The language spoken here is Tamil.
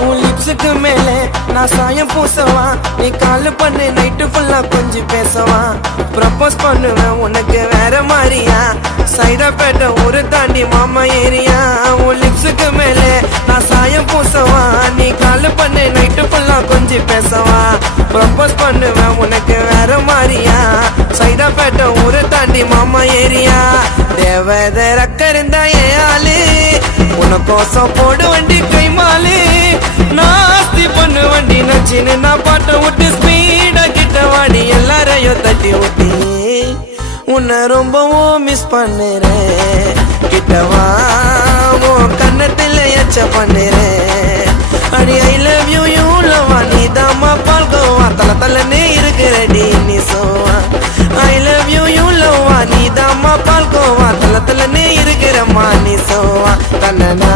உன் லிப்ஸுக்கு மேலே நான் சாயம் பூசவா நீ கால் பண்ணு நைட்டு ஃபுல்லா கொஞ்சம் பேசவா ப்ரப்போஸ் பண்ணுவேன் உனக்கு வேற மாதிரியா சைதாப்பேட்டை ஊரு தாண்டி மாமா ஏரியா உன் லிப்ஸுக்கு மேலே நான் சாயம் பூசவா நீ கால் பண்ணு நைட்டு ஃபுல்லா கொஞ்சம் பேசவா ப்ரப்போஸ் பண்ணுவேன் உனக்கு வேற மாதிரியா சைதாப்பேட்டை ஊரு தாண்டி மாமா ஏரியா தேவதை ரக்கருந்தா ஏன் ஆளு உனக்கோசம் போடு வண்டி கைமாலு நாஸ்தி பண்ணு வண்டி நச்சின்னு நான் பாட்டை விட்டு ஸ்பீடா கிட்ட வாடி எல்லாரையும் தட்டி விட்டு உன்னை ரொம்பவும் மிஸ் பண்ணுறேன் கிட்டவா உன் கண்ணத்தில் எச்ச பண்ணுறேன் அடி ஐ லவ் யூ யூ லவா நீ தாமா பால்கோவா தல தலனே இருக்கிறடி நீ சோவா ஐ லவ் யூ யூ லவா நீ தாமா பால்கோவா தல தலனே இருக்கிறம்மா நீ சோவா தன்னனா